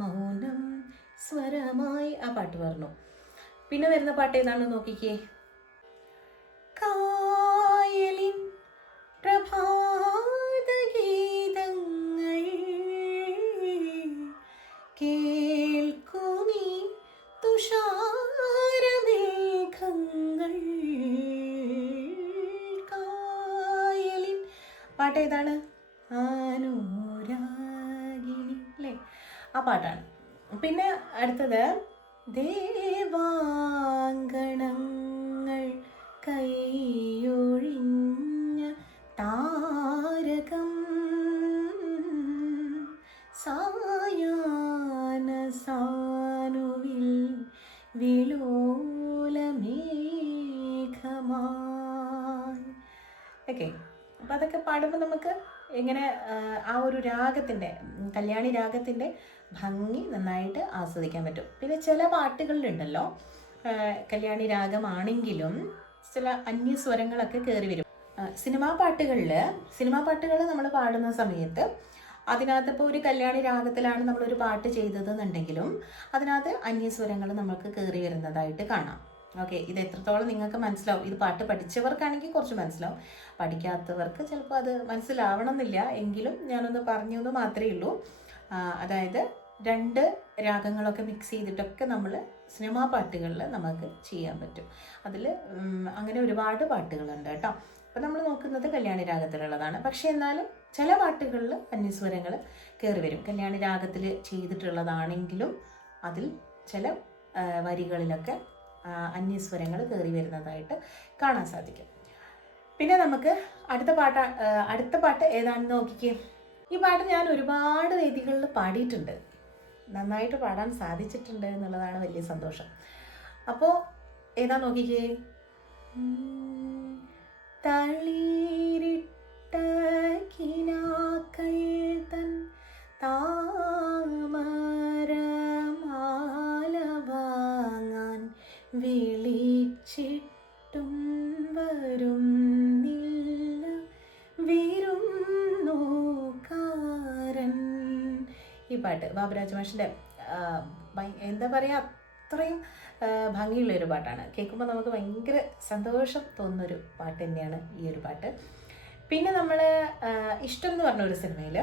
മൗനം സ്വരമായി ആ പാട്ട് പറഞ്ഞു. പിന്നെ വരുന്ന പാട്ട് ഏതാണെന്ന് നോക്കിക്കേ. കായലിൻ പ്രഭാതഗീതങ്ങൾ കേൾക്കുമീ തുഷാരമേഘങ്ങൾ. കായലിൻ പാട്ട് ഏതാണ്? അനുരാഗിണി അല്ലേ? ആ പാട്ടാണ്. പിന്നെ അടുത്തത് ദേവാങ്കണങ്ങൾ കൈയൊഴിഞ്ഞ താരകം സായാഹ്ന സാനുവിൽ വിലോലമേഘമായി. ഓക്കെ, അപ്പം അതൊക്കെ പാടുമ്പോൾ നമുക്ക് എങ്ങനെ ആ ഒരു രാഗത്തിൻ്റെ, കല്യാണി രാഗത്തിൻ്റെ ഭംഗി നന്നായിട്ട് ആസ്വദിക്കാൻ പറ്റും. പിന്നെ ചില പാട്ടുകളിലുണ്ടല്ലോ കല്യാണി രാഗമാണെങ്കിലും ചില അന്യസ്വരങ്ങളൊക്കെ കയറി വരും. സിനിമാ പാട്ടുകൾ നമ്മൾ പാടുന്ന സമയത്ത് അതിനകത്ത് ഇപ്പോൾ ഒരു കല്യാണി രാഗത്തിലാണ് നമ്മളൊരു പാട്ട് ചെയ്തതെന്നുണ്ടെങ്കിലും അതിനകത്ത് അന്യസ്വരങ്ങൾ നമുക്ക് കയറി വരുന്നതായിട്ട് കാണാം. ഓക്കെ, ഇത് എത്രത്തോളം നിങ്ങൾക്ക് മനസ്സിലാവും? ഇത് പാട്ട് പഠിച്ചവർക്കാണെങ്കിൽ കുറച്ച് മനസ്സിലാവും, പഠിക്കാത്തവർക്ക് ചിലപ്പോൾ അത് മനസ്സിലാവണമെന്നില്ല. എങ്കിലും ഞാനൊന്ന് പറഞ്ഞു എന്ന് മാത്രമേ ഉള്ളൂ. അതായത് രണ്ട് രാഗങ്ങളൊക്കെ മിക്സ് ചെയ്തിട്ടൊക്കെ നമ്മൾ സിനിമാ പാട്ടുകളിൽ നമുക്ക് ചെയ്യാൻ പറ്റും. അതിൽ അങ്ങനെ ഒരുപാട് പാട്ടുകളുണ്ട് കേട്ടോ. അപ്പം നമ്മൾ നോക്കുന്നത് കല്യാണി രാഗത്തിലുള്ളതാണ്. പക്ഷേ എന്നാലും ചില പാട്ടുകളിൽ അന്യസ്വരങ്ങൾ കയറി വരും. കല്യാണി രാഗത്തിൽ ചെയ്തിട്ടുള്ളതാണെങ്കിലും അതിൽ ചില വരികളിലൊക്കെ അന്യസ്വരങ്ങൾ കയറി വരുന്നതായിട്ട് കാണാൻ സാധിക്കും. പിന്നെ നമുക്ക് അടുത്ത പാട്ട് ഏതാണെന്ന് നോക്കിക്കേ. ഈ പാട്ട് ഞാൻ ഒരുപാട് വേദികളിൽ പാടിയിട്ടുണ്ട്, നന്നായിട്ട് പാടാൻ സാധിച്ചിട്ടുണ്ട് എന്നുള്ളതാണ് വലിയ സന്തോഷം. അപ്പോൾ ഏതാ നോക്കിക്കേ. തളിരിട്ട കിനാക്കൾ തൻ താമരമാല വാങ്ങാൻ വിളിച്ചിട്ടും വരുന്നില്ല വിരുന്നുകാരൻ. ഈ പാട്ട് ബാബുരാജ് മാഷിൻ്റെ എന്താ പറയുക, അത്രയും ഭംഗിയുള്ളൊരു പാട്ടാണ്. കേൾക്കുമ്പോൾ നമുക്ക് ഭയങ്കര സന്തോഷം തോന്നുന്നൊരു പാട്ട് തന്നെയാണ് ഈ ഒരു പാട്ട്. പിന്നെ നമ്മൾ ഇഷ്ടം എന്ന് പറഞ്ഞൊരു സിനിമയിൽ